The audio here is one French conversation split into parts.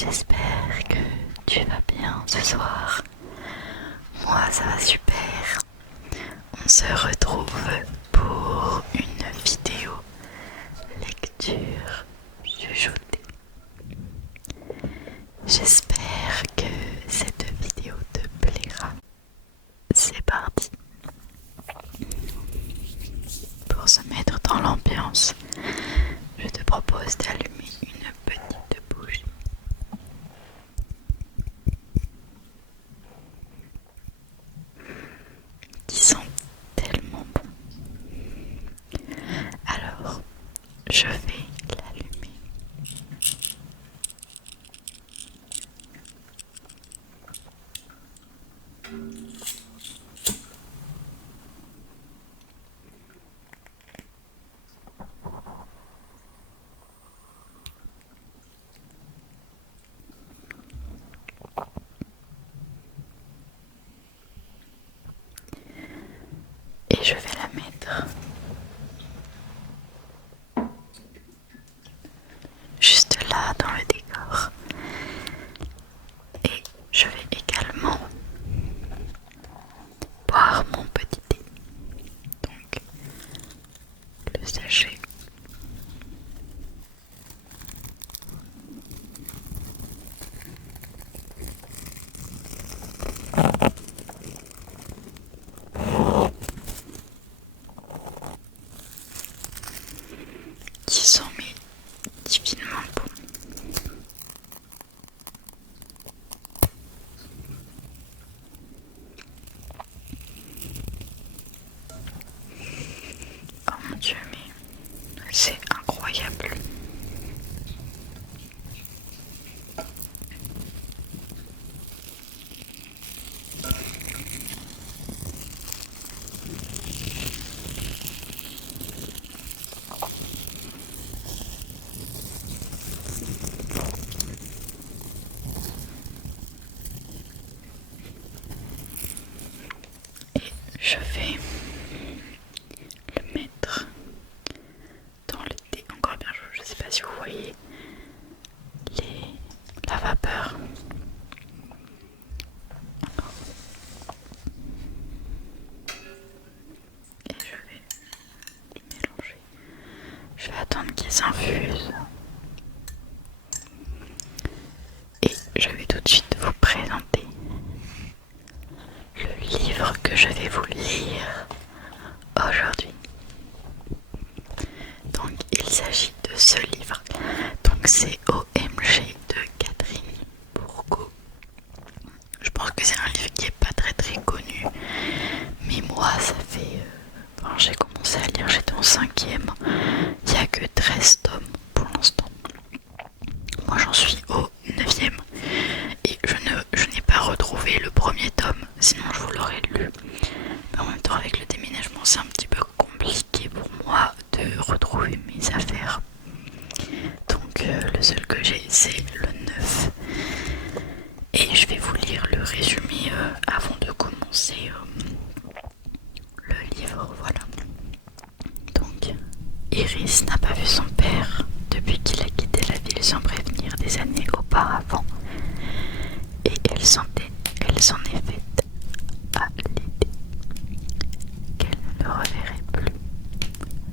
J'espère que tu vas bien ce soir. Moi ça va super. On se retrouve pour une vidéo lecture chuchotée. J'espère que cette vidéo te plaira. C'est parti. Pour se mettre dans l'ambiance, je te propose d'allumer une petite bougie. Qui sont tellement bons. Alors, je vais l'allumer. Et je vais la mettre juste là dans le décor. Et je vais également boire mon petit thé. Donc le sachet. Qui sont mais divinement bons. Oh mon Dieu, mais c'est incroyable. Et je vais le mettre dans le thé encore bien chaud. Je ne sais pas si vous voyez la vapeur. Et je vais les mélanger. Je vais attendre qu'ils s'infusent. Et je vais tout de suite vous présenter le livre que je vais vous lire aujourd'hui. Donc il s'agit de ce livre. Donc c'est OMG de Catherine Bourgault. Je pense que c'est un livre qui est pas très connu. Mais moi ça fait... j'ai commencé à lire, j'étais en 5e. Il n'y a que 13 tomes pour l'instant. Moi j'en suis au 9e. Et je n'ai pas retrouvé le premier tome, sinon je vous l'aurais lu. Mais en même temps avec le déménagement c'est un petit peu compliqué pour moi de retrouver mes affaires. Donc le seul que j'ai c'est le 9. Et je vais vous lire le résumé avant de commencer le livre, voilà. Donc Iris n'a pas vu son père depuis qu'il a quitté la ville sans prévenir des années auparavant. Et elle s'en est faite à l'idée qu'elle ne le reverrait plus,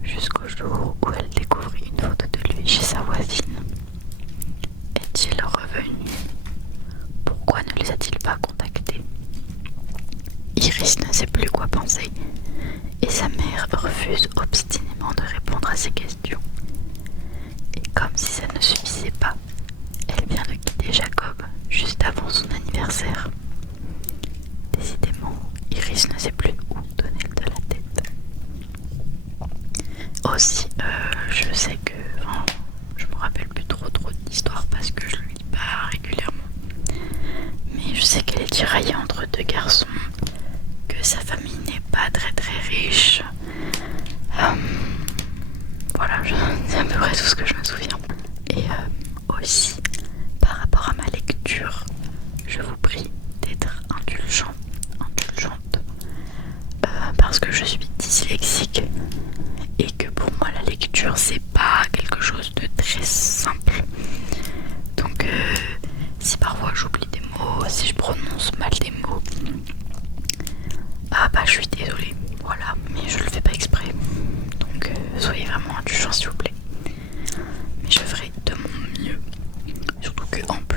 jusqu'au jour où elle découvrit une photo de lui chez sa voisine. Est-il revenu? Pourquoi ne les a-t-il pas contactés? Iris ne sait plus quoi penser, et sa mère refuse obstinément de répondre à ses questions. Et comme si ça ne suffisait pas, elle vient de quitter Jacob juste avant son anniversaire. Décidément, Iris ne sait plus où donner de la tête. Aussi, je sais que... je me rappelle plus trop d'histoires parce que je le lis pas régulièrement. Mais je sais qu'elle est tiraillée entre deux garçons, que sa famille n'est pas très riche. Voilà, c'est à peu près tout ce que je me souviens. Et aussi, par rapport à ma lecture, je vous prie d'être indulgente, parce que je suis dyslexique et que pour moi la lecture c'est pas quelque chose de très simple. Donc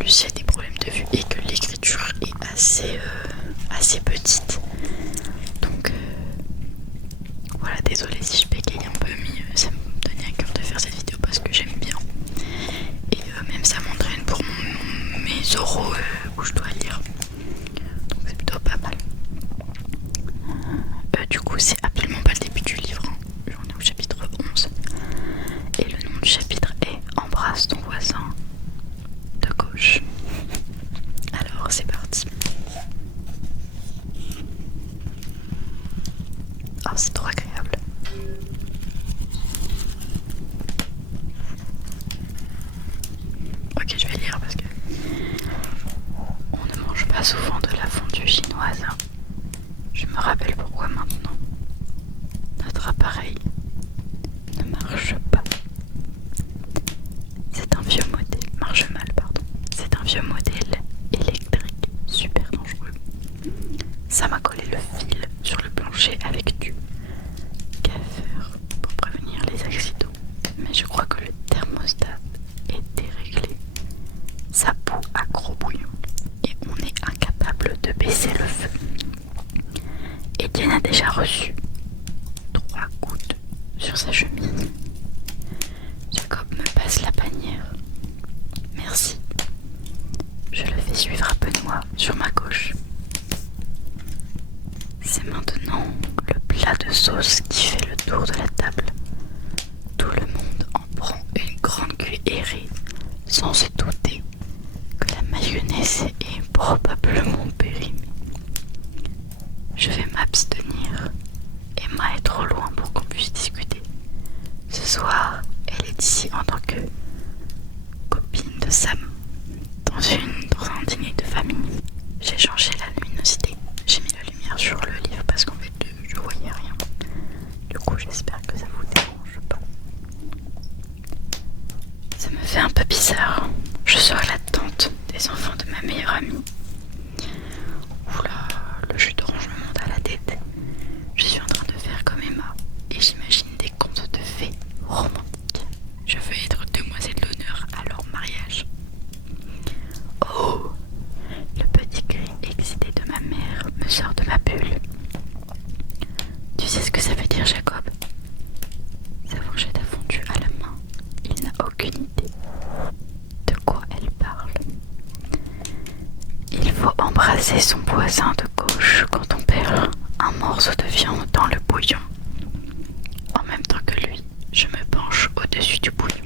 plus j'ai des problèmes de vue et que l'écriture est assez petite. Donc voilà, désolée si je bégaye un peu, mais ça me donnait à cœur de faire cette vidéo parce que j'aime bien. Et même ça m'entraîne pour mes oraux où je dois lire. Donc c'est plutôt pas mal. Du coup c'est absolument pas le début du livre, hein. J'en ai au chapitre 11. Et le nom du chapitre est Embrasse ton voisin de gauche. Alors c'est parti. Oh, c'est trop agréable. Ok, je vais lire parce que on ne mange pas souvent de la fondue chinoise. Je me rappelle pourquoi maintenant. Notre appareil ne marche pas. C'est un vieux modèle, marche mal, pardon. C'est un vieux modèle électrique, super dangereux. Ça m'a collé le fil sur le plancher avec du gaffer pour prévenir les accidents. Mais je crois que le thermostat est déréglé. Ça bout à gros bouillon et on est incapable de baisser le feu. Étienne a déjà reçu 3 gouttes sur sa chemise. Jacob me passe la panière. Merci. Je le fais suivre à Benoît sur ma gauche. C'est maintenant le plat de sauce qui fait le tour de la table. Tout le monde en prend une grande cuillerée sans se douter que la mayonnaise est probablement périmée. Je vais m'abstenir. Emma est trop loin pour qu'on puisse discuter. Ce soir, elle est ici en tant que copine de Sam dans un dîner de famille. J'ai changé la luminosité. J'ai mis la lumière sur le livre parce qu'en fait je voyais rien. Du coup j'espère que ça vous dérange pas. Ça me fait un peu bizarre. Je serai la tante des enfants de ma meilleure amie. Oula, le jus d'orange me monte à la tête. Je suis en train de faire comme Emma et j'imagine des contes de fées romantiques. Je veux être demoiselle d'honneur à leur mariage. Oh, le petit cri excité de ma mère me sort de ma bulle. Tu sais ce que ça veut dire, Jacob? Sa fourchette a fondu à la main. Il n'a aucune idée de quoi elle parle. Il faut embrasser son voisin de gauche quand on perd un morceau de viande dans le bouillon. En même temps que lui, je me penche au-dessus du bouillon.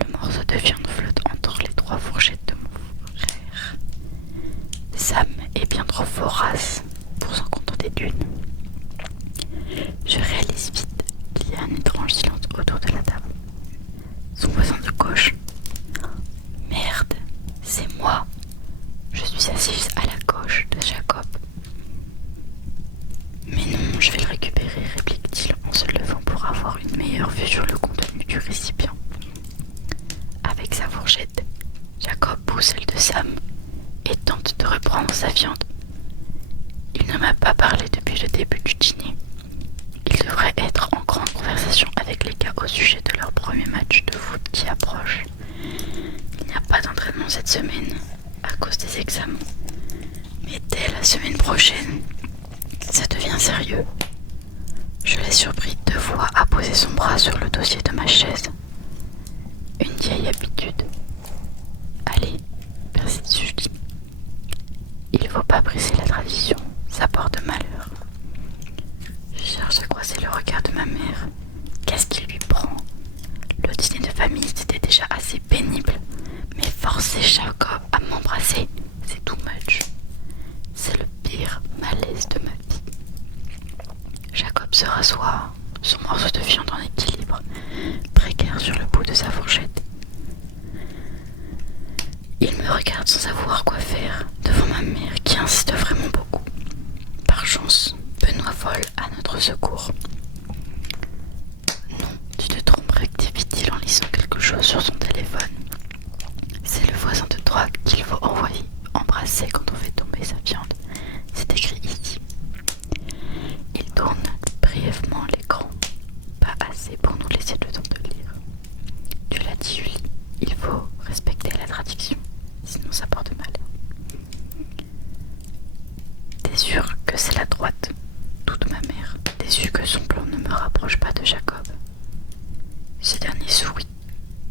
Le morceau de viande flotte entre les 3 fourchettes de mon frère. Sam est bien trop vorace pour s'en contenter d'une. Je réalise vite qu'il y a un étrange silence autour de la table. Son voisin de gauche. Merde, c'est moi. Je suis assise à la gauche de Jacob. Mais non, je vais le récupérer, réplique-t-il en se levant pour avoir une meilleure vue sur le contenu du récipient. Avec sa fourchette, Jacob pousse celle de Sam et tente de reprendre sa viande. Il ne m'a pas parlé depuis le début du dîner. Il devrait être en grande conversation avec les gars au sujet de leur premier match de foot qui approche. Il n'y a pas d'entraînement cette semaine à cause des examens. Mais dès la semaine prochaine, ça devient sérieux. Je l'ai surpris 2 fois à poser son bras sur le dossier de ma chaise. Une vieille habitude. Allez, persiste-t-il. Il faut pas briser la tradition, ça porte malheur. Je cherche à croiser le regard de ma mère. Qu'est-ce qui lui prend? Le dîner de famille c'était déjà assez pénible, mais forcer Jacob à m'embrasser, c'est too much. C'est le pire malaise de ma vie. Jacob se rassoit, son morceau de viande en équilibre, précaire sur le bout de sa fourchette. Il me regarde sans savoir quoi faire devant ma mère qui insiste vraiment beaucoup. Par chance, Benoît vole à notre secours. Non, tu te trompes, rectifie-t-il en lisant quelque chose sur son téléphone. C'est le voisin de droite qu'il faut embrasser quand on fait tomber sa viande. C'est écrit ici. Il tourne brièvement l'écran, pas assez pour nous laisser le temps de lire. Tu l'as dit, Julie, il faut respecter la tradition, sinon ça porte mal. Déçue que c'est la droite, toute ma mère, déçue que son plan ne me rapproche pas de Jacob. Ce dernier sourit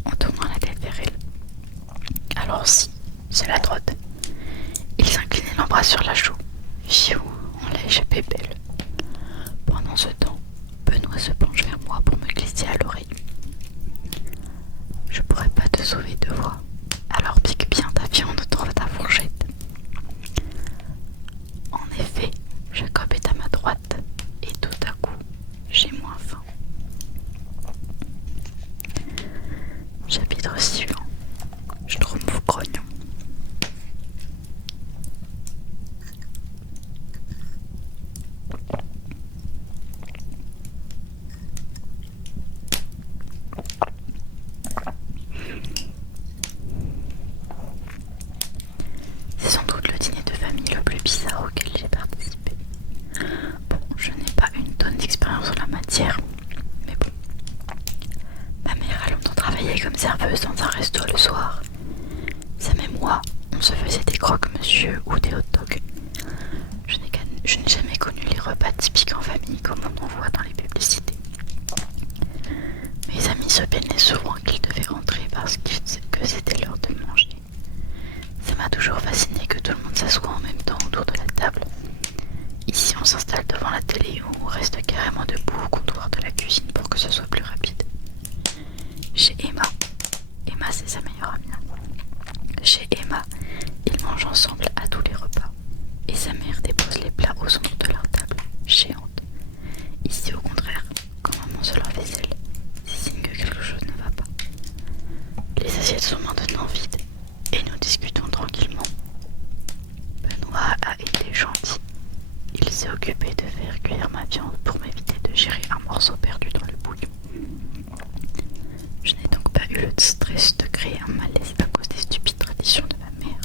en tournant la tête vers elle. Alors si, c'est la droite. Il s'incline et l'embrasse sur la joue. Fiou, on l'a échappé belle. Pendant ce temps, Benoît se penche vers moi pour me glisser à l'oreille. Je pourrais pas te sauver de voix, alors pique bien ta viande dans ta fourchette. En effet, Jacob est à ma droite, et tout à coup, j'ai moins faim. Chapitre suivant. Schtroumpf grognon. C'est sans doute le dîner de famille le plus bizarre auquel j'ai participé. Bon, je n'ai pas une tonne d'expérience en la matière, mais bon. Ma mère a longtemps travaillé comme serveuse dans un resto le soir. Sam et moi, on se faisait des croque-monsieur ou des hot-dogs. Je n'ai jamais connu les repas typiques en famille comme on en voit dans les publicités. Mes amis se plaignaient souvent qu'ils devaient rentrer parce que c'était l'heure de manger. Ça m'a toujours fasciné que tout le monde s'assoie en même temps autour de la table. Ici, on s'installe devant la télé ou on reste carrément debout au comptoir de la cuisine pour que ce soit plus rapide. Chez Emma, c'est sa meilleure amie. Chez Emma, ils mangent ensemble à tous les repas et sa mère dépose les plats au centre de leur table, géante. Ici, au contraire, quand maman se lave vaisselle, c'est signe que quelque chose ne va pas. Les assiettes sont maintenant vides et nous discutons tranquillement. Benoît a été gentil. Il s'est occupé de faire cuire ma viande pour m'éviter de gérer un morceau perdu dans le bouillon. Je n'ai donc pas eu le stress de créer un malaise à cause des stupides traditions de ma mère.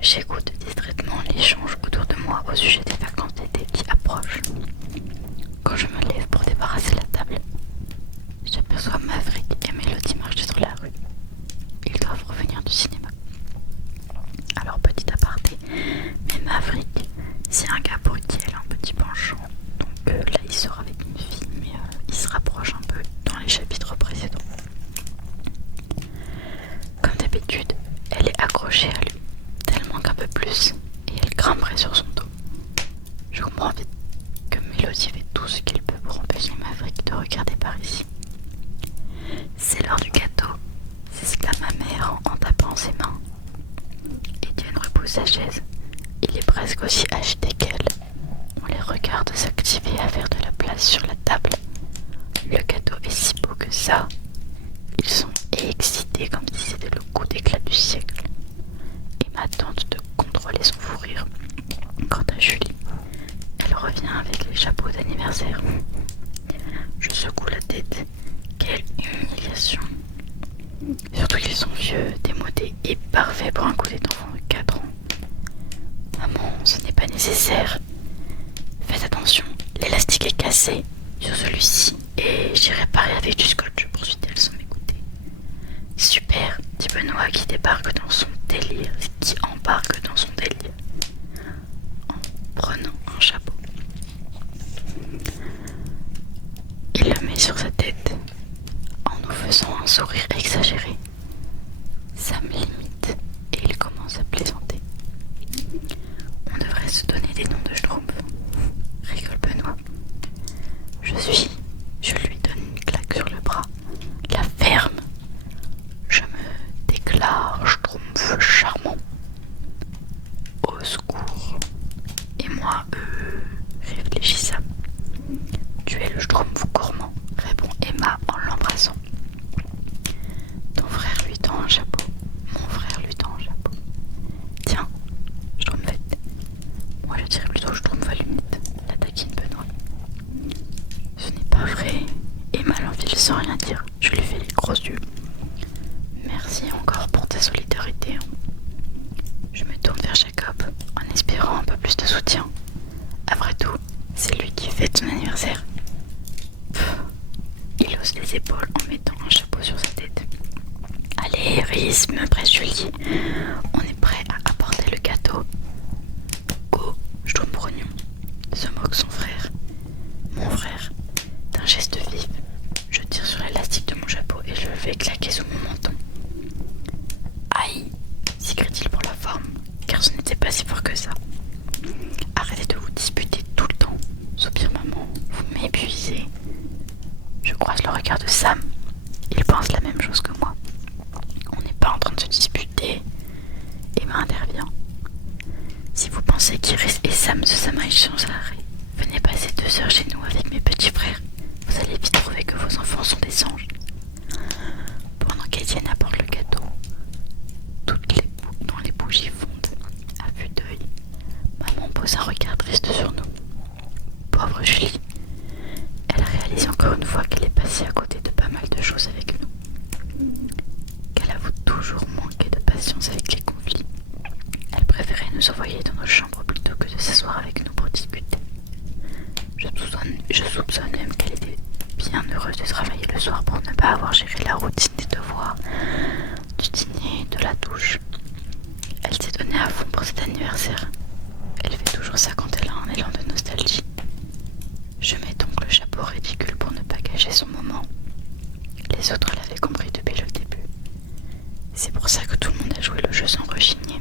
J'écoute distraitement l'échange autour de moi au sujet des vacances d'été qui approchent. Quand je me lève pour débarrasser la table, j'aperçois Maverick et Mélodie marcher sur la rue. Ils doivent revenir du cinéma. Alors petit aparté, mais Maverick, c'est un gars pour qui elle a un petit penchant. Donc là il sort avec une fille, mais il se rapproche un peu dans les chapitres précédents. Comme d'habitude, elle est accrochée à lui, tellement qu'un peu plus, et elle grimperait sur son dos. Je comprends vite que Mélodie fait tout ce qu'elle peut pour empêcher Maverick de regarder par ici. C'est l'heure du gâteau, s'exclame ma mère en tapant ses mains. Étienne repousse sa chaise. Il est presque aussi agité qu'elle. On les regarde s'activer à faire de la place sur la table. Le gâteau est si beau que ça. Ils sont excités comme si c'était le coup d'éclat du siècle. Emma tente de contrôler son fou rire. Quant à Julie, elle revient avec les chapeaux d'anniversaire. Je secoue la tête. Quelle humiliation. Surtout qu'ils sont vieux, démodés et parfaits pour un goûter d'enfant de 4 ans. Maman, ce n'est pas nécessaire. Faites attention, l'élastique est cassé sur celui-ci et j'ai réparé avec du scotch, poursuit-elle sans m'écouter. Super, dit Benoît qui débarque dans son délire, qui embarque dans son délire, en prenant un chapeau. Il le met sur sa tête, en nous faisant un sourire exagéré. Ça me limite et il commence à plaisanter. On devrait se donner des noms de schtroumpfs, rigole Benoît. Je lui donne une claque sur le bras. La ferme. Je me déclare schtroumpf charmant. Au secours. Et moi, réfléchis ça. Tu es le schtroumpf gourmand, répond Emma en l'embrassant. Ton frère lui tend un chapeau. Mon frère lui tend un chapeau. Tiens, schtroumpfette. Moi je dirais plutôt schtroumpf allumette, la taquine Benoît. Ce n'est pas vrai. Emma l'enfile sans rien dire. Je lui fais les gros yeux. Merci encore pour ta solidarité. Je me tourne vers Jacob en espérant un peu plus de soutien. Après tout, c'est lui qui fête son anniversaire. Pff, il hausse les épaules en mettant un chapeau sur sa tête. Allez, Rhys, me presse Julie. On est prêt à apporter le gâteau. Go, je tourne brognon. Se moque son frère. Mon frère, d'un geste vif, je tire sur l'élastique de mon chapeau et je le fais claquer sous mon menton. Aïe, s'écrie-t-il pour la forme, car ce n'était pas si fort que ça. Arrêtez de vous disputer tout le temps, soupire maman, vous m'épuisez. Je croise le regard de Sam. Il pense la même chose que moi. On n'est pas en train de se disputer. Emma intervient. Si vous pensez qu'Iris et Sam se samaillent sans arrêt, venez passer 2 heures chez nous avec mes petits frères. Vous allez vite trouver que vos enfants sont des anges. Pendant qu'Étienne apporte le gâteau, dont les bougies fondent à vue d'œil, maman pose un regard triste sur nous. Pauvre Julie. Elle réalise encore une fois qu'elle est passée à côté de pas mal de choses avec nous. Qu'elle avoue toujours manquer de patience avec les conflits. Elle préférait nous envoyer dans nos chambres plutôt que de s'asseoir avec nous pour discuter. Je soupçonne même qu'elle était bien heureuse de travailler le soir pour ne pas avoir géré la routine des devoirs, du dîner, de la douche. Elle s'est donnée à fond pour cet anniversaire. Elle fait toujours ça quand elle a un élan de nostalgie. Je mets donc le chapeau ridicule pour ne pas gâcher son moment. Les autres l'avaient compris depuis le début. C'est pour ça que tout le monde a joué le jeu sans rechigner.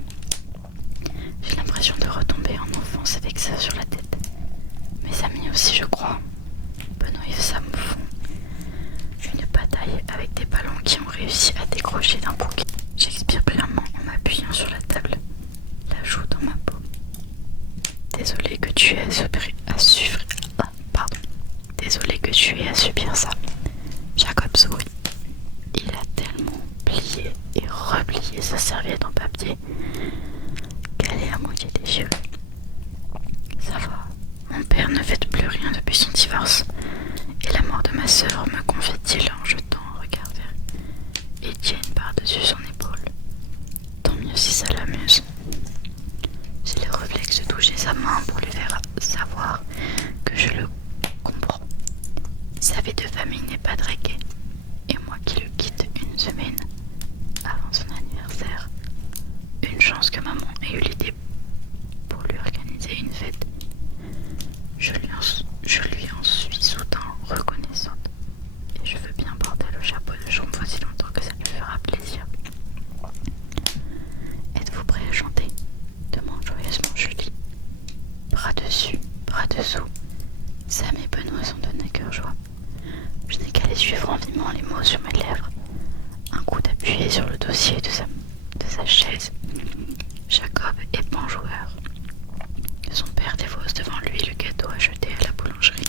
J'ai l'impression de retomber en enfance avec ça sur la tête. Mes amis aussi, je crois. Benoît et Sam font une bataille avec des ballons qui ont réussi à décrocher d'un bouquet. J'expire pleinement en m'appuyant sur la table, la joue dans ma peau. Désolée que tu aies Désolée que tu aies à subir ça. Jacob sourit. Il a tellement plié et replié sa serviette en papier qu'elle est à moitié déchirée. Ça va, mon père ne fait plus rien depuis son divorce et la mort de ma sœur, me confie-t-il en jetant un regard vers Étienne par-dessus son épaule. Tant mieux si ça l'amuse. J'ai le réflexe de toucher sa main pour lui faire savoir que je le comprends. Sa vie de famille n'est pas très gaie, et moi qui le quitte une semaine avant son anniversaire, une chance que maman ait eu l'idée pour lui organiser une fête. Je lui en suis soudain reconnaissante, et je veux bien porter le chapeau de chambre aussi longtemps que ça lui fera plaisir. Êtes-vous prêts à chanter? Demande joyeusement Julie. Bras dessus, bras dessous, Sam et Benoît sont donnés cœur joie. Je n'ai qu'à les suivre en mimant les mots sur mes lèvres. Un coup d'appuyé sur le dossier de sa chaise. Jacob est bon joueur. Son père dépose devant lui le gâteau acheté à la boulangerie.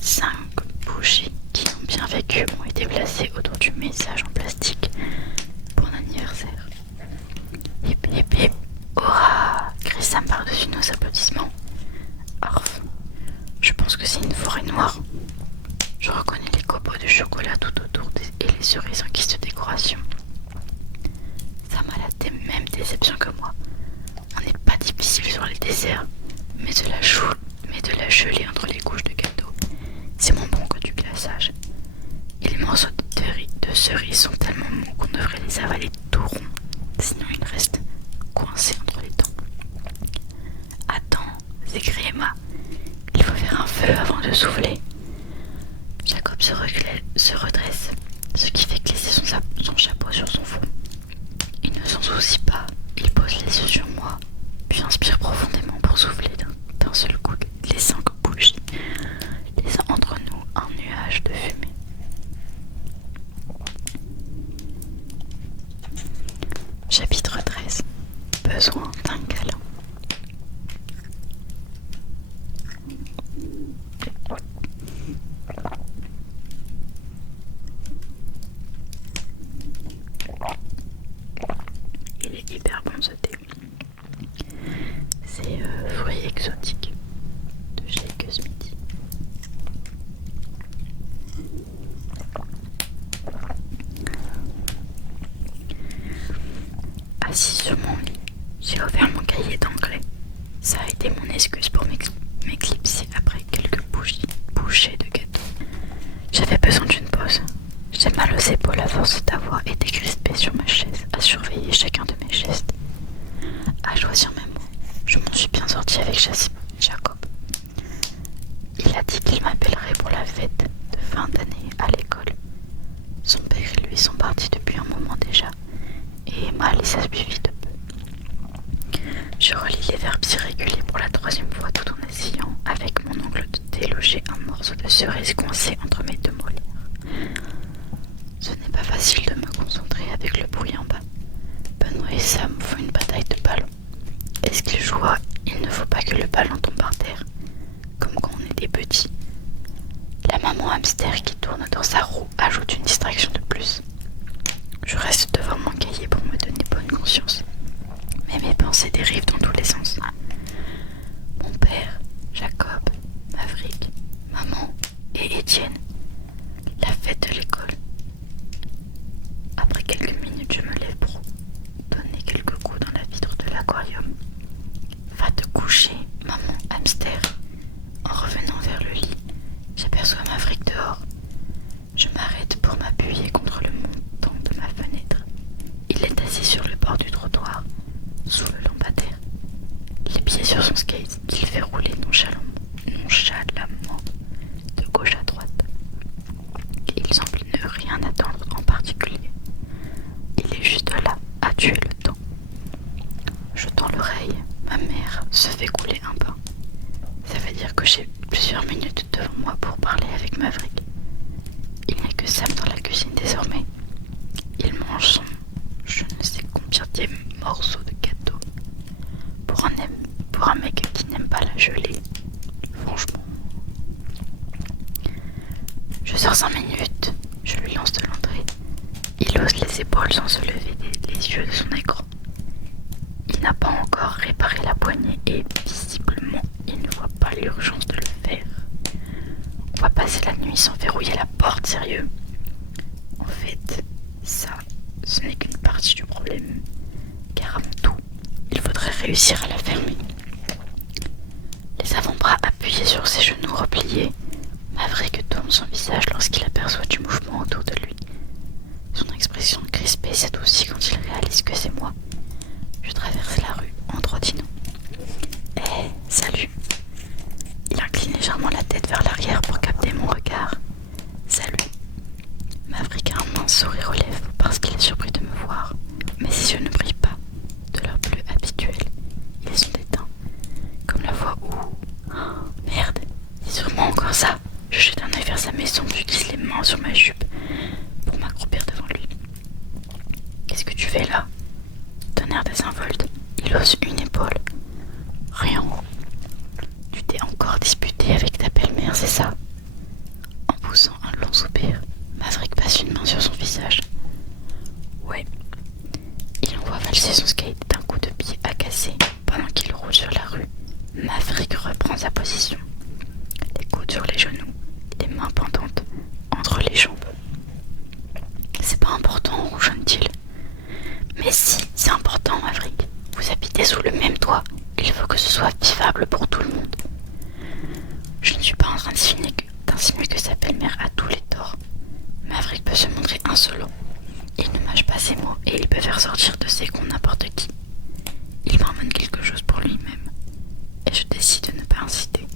5 bougies qui ont bien vécu ont été placées autour du message en plastique. Bon anniversaire. Hip hip hip. Hurrah! Crie Sam par-dessus nos applaudissements. Arf. Je pense que c'est une forêt noire. Je reconnais les copeaux de chocolat tout autour et les cerises en guise de décoration. Sam a la même déception que moi. On n'est pas difficile sur les desserts, mais de la gelée entre les couches de gâteau. C'est moins bon que du glaçage. Et les morceaux de cerises sont tellement mous qu'on devrait les avaler tout ronds. Sinon ils restent coincés entre les dents. Attends, s'écrie Emma. Il faut faire un feu avant de souffler. Jacob se redresse, ce qui fait glisser son chapeau sur son front. Il ne s'en soucie pas, il pose les yeux sur moi, puis inspire profondément pour souffler d'un seul coup les 5 bougies, laissant entre nous un nuage de fumée. Chapitre 13. Besoin d'un câlin. Il est hyper bon ce thé. C'est fruits exotiques de chez Cosmiti. Assis sur mon lit, j'ai ouvert mon cahier d'anglais. Ça a été mon excuse pour m'éclipser après quelques bouchées de gâteau. J'avais besoin d'une aux épaules à force d'avoir été crispée sur ma chaise, à surveiller chacun de mes gestes, à choisir mes mots. Je m'en suis bien sortie avec Jacob. Il a dit qu'il m'appellerait pour la fête de fin d'année à l'école. Son père et lui sont partis depuis un moment déjà, et Emma les a suivis de peu. Je relis les verbes irréguliers pour la 3e fois tout en essayant, avec mon ongle, de déloger un morceau de cerise coincé entre mes 2 molaires. Ce n'est pas facile de me concentrer avec le bruit en bas. Benoît et Sam font une bataille de ballons. Est-ce qu'ils jouent à « il ne faut pas que le ballon tombe par terre » comme quand on était petit? La maman hamster qui tourne dans sa roue ajoute une distraction de plus. Je reste devant mon cahier pour me donner bonne conscience. Mais mes pensées dérivent dans tous les sens. Mon père, Jacob, Maverick, maman et Étienne. La fête de l'école. Après quelques minutes, je me lève pour donner quelques coups dans la vitre de l'aquarium. Va te coucher, maman hamster. En revenant vers le lit, j'aperçois Maverick dehors. Je m'arrête pour m'appuyer contre le montant de ma fenêtre. Il est assis sur le bord du trottoir, sous le lampadaire, les pieds sur son skate qu'il fait rouler nonchalamment de gauche à droite. Il semble ne rien attendre en particulier. Il est juste là, à tuer le temps. Je tends l'oreille, ma mère se fait couler un pain. Ça veut dire que j'ai plusieurs minutes devant moi pour parler avec Maverick. Il n'y a que Sam dans la cuisine désormais. Il mange son je ne sais combienième morceau de gâteau. Pour un mec qui n'aime pas la gelée, franchement. Je sors 5 minutes, je lui lance de l'entrée. Il hausse les épaules sans se lever les yeux de son écran. Il n'a pas encore réparé la poignée et visiblement il ne voit pas l'urgence de le faire. On va passer la nuit sans verrouiller la porte, sérieux. En fait, ça, ce n'est qu'une partie du problème, car avant tout, il faudrait réussir à la fermer. Les avant-bras appuyés sur ses genoux repliés, Maverick tourne son visage lorsqu'il aperçoit du mouvement autour de lui. Son expression crispée s'adoucit quand il réalise que c'est moi. Je traverse la rue en trottinant. « Hé, salut !» Il incline légèrement la tête vers l'arrière pour capter mon regard. « Salut !» Maverick a un mince sourire aux lèvres parce qu'il est surpris de me voir. Mais ses yeux ne brillent pas de leur bleu habituel. Ils sont éteints, comme la fois où... Oh, merde, c'est sûrement encore ça. Je jette un œil vers sa maison, je glisse les mains sur ma jupe pour m'accroupir devant lui. Qu'est-ce que tu fais là? D'un air désinvolte, il hausse une épaule. Rien. Tu t'es encore disputé avec ta belle-mère, c'est ça? En poussant un long soupir, Maverick passe une main sur son visage. Ouais. Il envoie valser son skate d'un coup de pied agacé pendant qu'il roule sur la rue. Maverick reprend sa position. Les coudes sur les genoux, les mains pendantes entre les jambes. C'est pas important, ronchonne-t-il. Mais si, c'est important, Maverick. Vous habitez sous le même toit. Il faut que ce soit vivable pour tout le monde. Je ne suis pas en train d'insinuer que sa belle-mère a tous les torts. Maverick peut se montrer insolent. Il ne mâche pas ses mots et il peut faire sortir de ses gonds n'importe qui. Il marmonne quelque chose pour lui-même. Et je décide de ne pas inciter.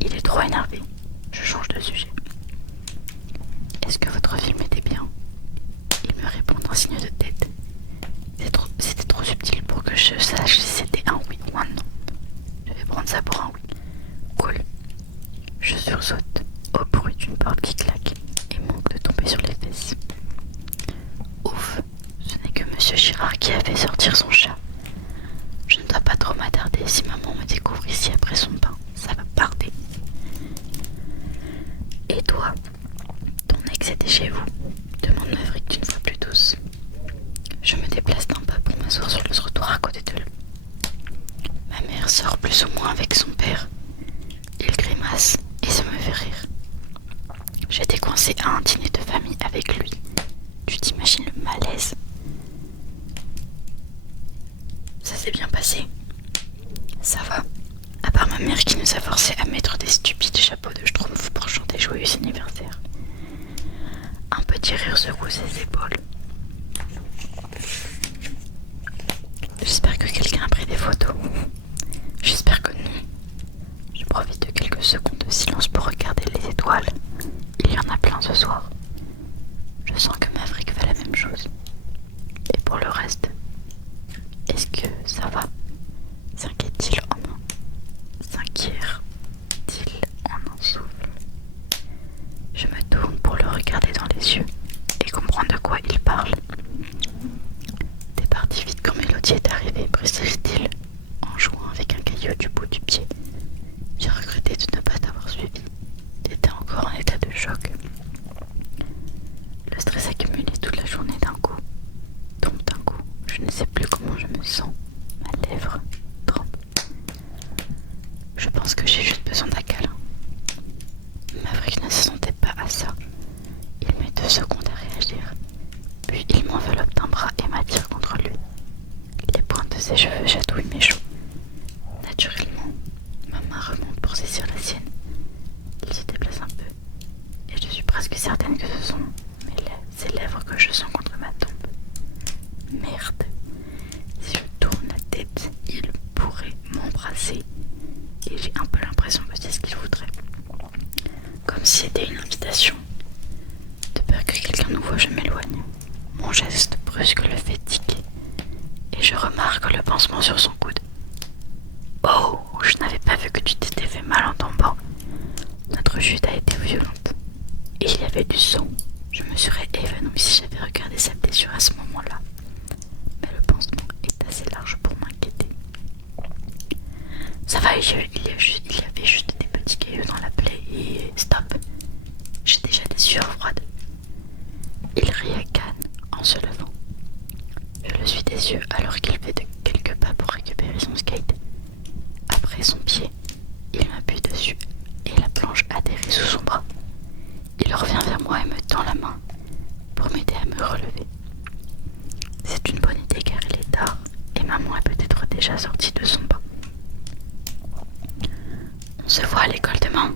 Il est trop énervé. Je change de sujet. Est-ce que votre film était bien? Il me répond d'un signe de tête. C'était trop subtil pour que je sache si c'était un oui ou un non. Je vais prendre ça pour un oui. Cool. Je sursaute au bruit d'une porte qui claque et manque de tomber sur les fesses. Ouf, ce n'est que Monsieur Girard qui a fait sortir son chat. Je ne dois pas trop m'attarder si maman me découvre ici après son bain. Ça va parler. Et toi, ton ex était chez vous? Demande Maverick d'une voix plus douce. Je me déplace d'un pas pour m'asseoir sur le trottoir à côté de lui. Ma mère sort plus ou moins avec son père. Il grimace et ça me fait rire. J'étais coincée à un dîner de famille avec lui. Tu t'imagines le malaise? Ça s'est bien passé. Ça va. À part ma mère qui nous a forcés à mettre des stupides chapeaux de schtroumpf pour chanter joyeux anniversaire. Un petit chérir secoue ses épaules. J'espère que quelqu'un a pris des photos. J'espère que non. Je profite de quelques secondes de silence pour regarder les étoiles. Il y en a plein ce soir. Je sens que Maverick fait la même chose. Et pour le reste, est-ce que ça va? S'inquiète-t-il en un souffle? Je me tourne pour le regarder dans les yeux et comprendre de quoi il parle. T'es parti vite quand Mélodie est arrivée, précise-t-il en jouant avec un caillou du bout du pied. J'ai regretté de ne pas t'avoir suivi. T'étais encore en état de choc. Le stress accumulé toute la journée d'un coup tombe d'un coup. Je ne sais plus comment je me sens. Ma lèvre tremble. Je pense que j'ai juste besoin d'un câlin. Maverick ne s'attendait pas à ça. Il met 2 secondes à réagir. Puis il m'enveloppe d'un bras et m'attire contre lui. Les pointes de ses cheveux chatouillent mes joues. Naturellement, ma main remonte pour saisir la sienne. Il se déplace un peu. Et je suis presque certaine que ce sont ses lèvres que je sens contre ma tempe. Merde. Si je tourne la tête, il pourrait m'embrasser. Et j'ai un peu l'impression que c'est ce qu'il voudrait. Comme si c'était une invitation. De peur que quelqu'un nous voie, je m'éloigne. Mon geste brusque le fait tiquer. Et je remarque le pansement sur son coude. Oh, je n'avais pas vu que tu t'étais fait mal en tombant. Notre chute a été violente. Et il y avait du sang. Je me serais évanouie si j'avais regardé sa blessure à ce moment-là. Mais le pansement est assez large pour m'inquiéter. Ça va, il y avait juste des petits cailloux dans la plaie et stop. J'ai déjà des sueurs froides. Il ricane en se levant. Je le suis des yeux alors qu'il fait de quelques pas pour récupérer son skate. Après son pied, il m'appuie dessus et la planche atterrit sous son bras. Il revient vers moi et me tend la main pour m'aider à me relever. C'est une bonne idée car il est tard et maman est peut-être déjà sortie de son bain. On se voit à l'école demain.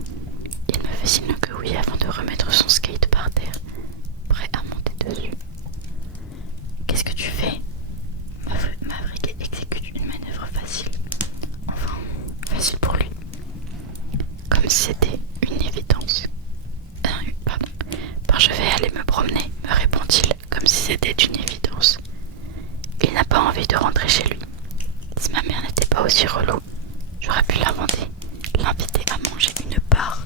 Il me fait signe que oui avant de remettre son skate par terre, prêt à monter dessus. Qu'est-ce que tu fais? Maverick exécute une manœuvre facile. Enfin, facile pour lui. Comme si c'était une évidence. Pardon. Ben, je vais aller me promener, me répond-il, comme si c'était une évidence. Il n'a pas envie de rentrer chez lui. Si ma mère n'était pas aussi relou, j'aurais pu l'inviter à manger une part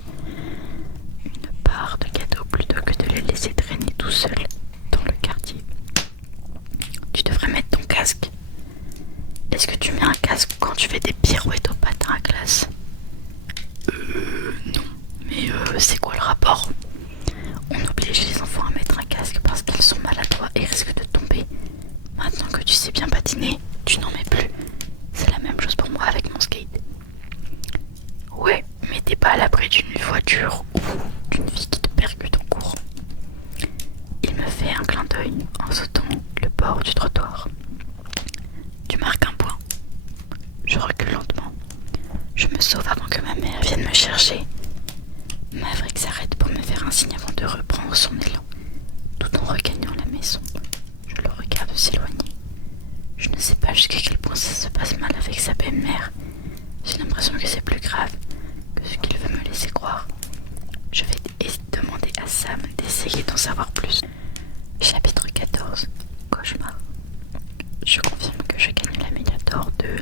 de gâteau plutôt que de le laisser traîner tout seul dans le quartier. Tu devrais mettre ton casque. Est-ce que tu mets un casque quand tu fais des pirouettes au patin à glace? Non. Mais c'est quoi le rapport? On oblige les enfants à mettre un casque parce qu'ils sont maladroits et risquent de tomber. Maintenant que tu sais bien patiner, tu n'en mets plus. C'est la même chose pour moi avec mon skate. Ouais, mais t'es pas à l'abri d'une voiture ou d'une fille qui te percute en courant. Il me fait un clin d'œil en sautant le bord du trottoir. Tu marques un point. Je recule lentement. Je me sauve avant que ma mère vienne me chercher. Maverick s'arrête pour me faire un signe avant de reprendre son élan, tout en regagnant la maison. Je le regarde s'éloigner. Je ne sais pas jusqu'à quel point ça se passe mal avec sa belle-mère. J'ai l'impression que c'est plus grave que ce qu'il veut me laisser croire. Je vais demander à Sam d'essayer d'en savoir plus. Chapitre 14. Cauchemar. Je confirme que je gagne la médaille d'or de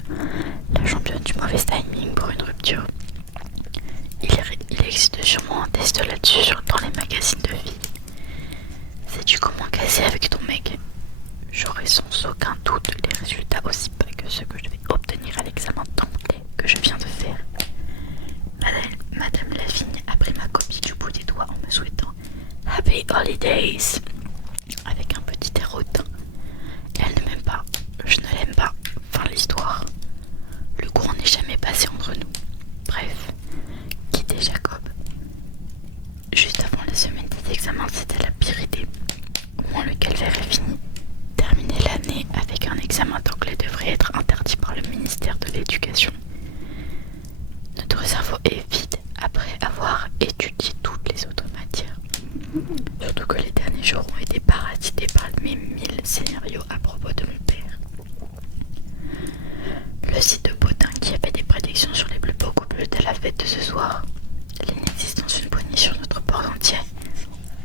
la championne du mauvais timing pour une rupture. Il existe sûrement un test là-dessus dans les magazines de vie. Sais-tu comment casser avec ton mec? J'aurai sans aucun doute les résultats aussi bas que ceux que je vais obtenir à l'examen d'anglais que je viens de faire. Madame Lavigne a pris ma copie du bout des doigts en me souhaitant Happy Holidays avec un petit air hautain. Elle ne m'aime pas, je ne l'aime pas. Fin de l'histoire. Le courant n'est jamais passé entre nous. Bref, quitter Jacob. Juste avant la semaine des examens, c'était la pire idée. Au moins le calvaire est fini. Terminer l'année avec un examen d'anglais devrait être interdit par le ministère de l'Éducation. Notre cerveau est vide après avoir étudié toutes les autres matières. Surtout que les derniers jours ont parasité par mes 1000 scénarios à propos de mon père. Le site de Potin qui avait des prédictions sur les plus beaux couples de la fête de ce soir. L'inexistence d'une poignée sur notre porte entière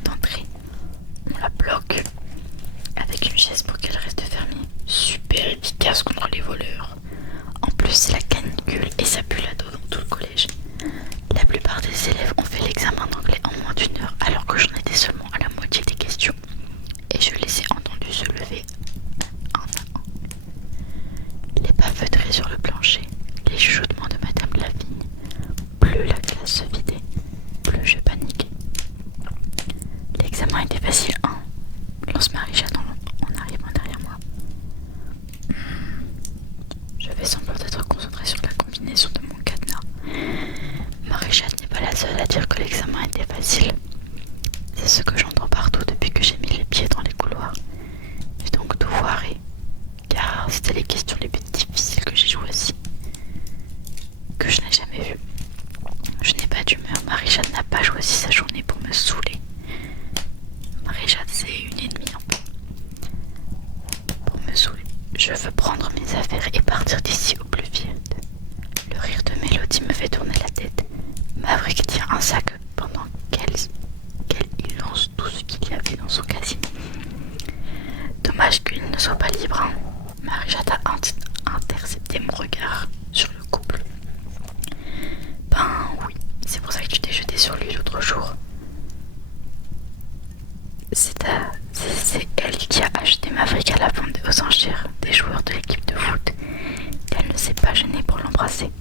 d'entrée. On la bloque avec une chaise pour qu'elle reste fermée. Super efficace contre les voleurs. En plus, c'est la canicule et ça pue la dos dans tout le collège. La plupart des élèves ont fait l'examen d'anglais en moins d'une heure alors que j'en étais seulement à la moitié des questions. Et je les ai entendus se lever un à un. Les pas feutrés sur le plancher, les chuchotements de Madame Lavigne. Plus la classe se vidait, plus je paniquais. L'examen était facile, hein, lance Marie-Jade en arrivant derrière moi. Je fais semblant d'être concentrée sur la combinaison de mon cadenas. Marie-Jade n'est pas la seule à dire que l'examen était facile. C'est ce que j'entends partout depuis que j'ai mis les pieds dans les couloirs. J'ai donc tout foiré, car c'était les questions les plus difficiles que j'ai choisies, que je n'ai jamais vues. Je n'ai pas d'humeur, Marie-Jade n'a pas choisi sa journée pour me saouler. Marie-Jade, c'est une ennemie un peu. Pour me saouler, je veux prendre mes affaires et partir d'ici au plus vite. Le rire de Mélodie me fait tourner la tête. Maverick tient un sac pendant qu'elle y lance tout ce qu'il y avait dans son casier. Dommage qu'il ne soit pas libre, hein. Marie-Jade a intercepté mon regard sur le couple. Ben oui, c'est pour ça que tu t'es jeté sur lui l'autre jour. C'est elle qui a acheté Maverick à la vente aux enchères des joueurs de l'équipe de foot. Elle ne s'est pas gênée pour l'embrasser.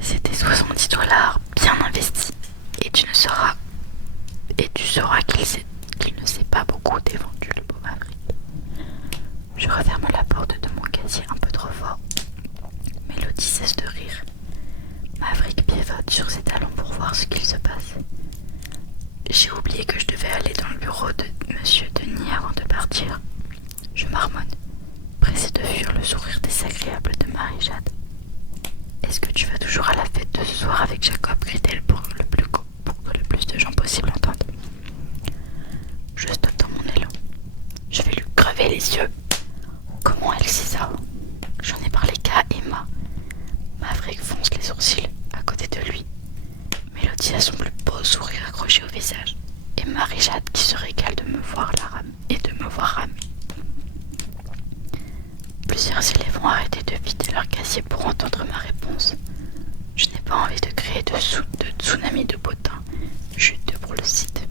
C'était 70 $ bien investis. Et tu sauras qu'il ne s'est pas beaucoup défendu, le beau Maverick. Je referme la porte de mon casier un peu trop fort. Mélodie cesse de rire. Maverick pivote sur ses talons pour voir ce qu'il se passe. J'ai oublié que je devais aller dans le bureau de Monsieur Denis avant de partir. Je marmonne, pressée de fuir le sourire désagréable de Marie-Jade. Est-ce que tu vas toujours à la fête de ce soir avec Jacob, crie-t-elle pour que le plus de gens possible entendent. Je stoppe dans mon élan. Je vais lui crever les yeux. Comment elle sait ça? J'en ai parlé qu'à Emma. Maverick fonce les sourcils à côté de lui. Mélodie a son plus beau sourire accroché au visage. Et Marie-Jade qui se régale de me voir ramer. Plusieurs élèves ont arrêté de vider leur casier pour entendre ma réponse. Je n'ai pas envie de créer de tsunami de potins. Chute pour le site.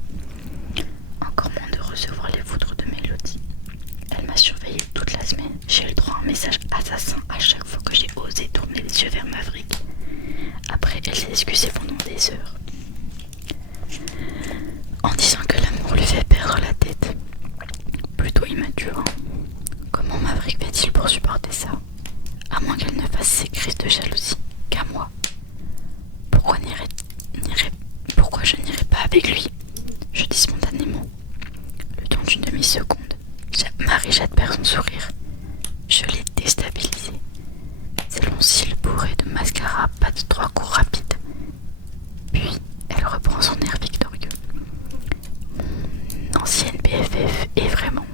Encore moins de recevoir les foudres de Mélodie. Elle m'a surveillée toute la semaine. J'ai eu droit à un message assassin à chaque fois que j'ai osé tourner les yeux vers Maverick. Après, elle s'est excusée pendant des heures, en disant que l'amour lui fait perdre la tête. Plutôt immature. Comment Maverick fait-il pour supporter ça? À moins qu'elle ne fasse ses crises de jalousie qu'à moi. Pourquoi je n'irai pas avec lui? Je dis spontanément. Le temps d'une demi-seconde, Marie-Jade perd son sourire. Je l'ai déstabilisé. Ses longs cils bourrés de mascara battent 3 coups rapides. Puis, elle reprend son air victorieux. Mon ancienne BFF est vraiment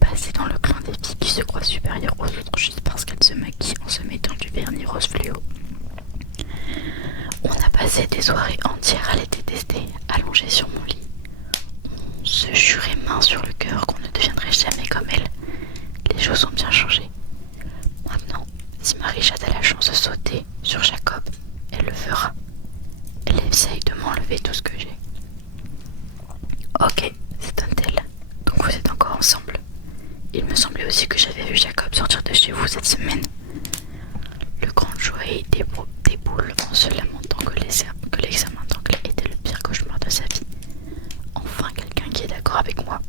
passée dans le clan des filles qui se croient supérieures aux autres juste parce qu'elles se maquillent en se mettant du vernis rose fluo. On a passé des soirées entières à les détester, allongées sur mon lit. On se jurait main sur le cœur qu'on ne deviendrait jamais comme elle. Les choses ont bien changé. Maintenant, si Marie-Jade a la chance de sauter sur Jacob, elle le fera. Elle essaye de m'enlever tout ce que j'ai. Ok, s'étonne-t-elle. Donc vous êtes encore ensemble. Il me semblait aussi que j'avais vu Jacob sortir de chez vous cette semaine. Le grand Joey déboule en se lamentant que l'examen d'anglais était le pire cauchemar de sa vie. Enfin quelqu'un qui est d'accord avec moi.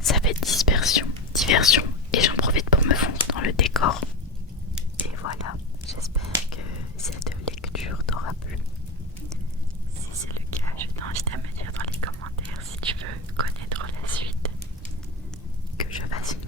Ça fait diversion, et j'en profite pour me fondre dans le décor. Et voilà, j'espère que cette lecture t'aura plu. Si c'est le cas, je t'invite à me dire dans les commentaires si tu veux connaître la suite, que je fasse une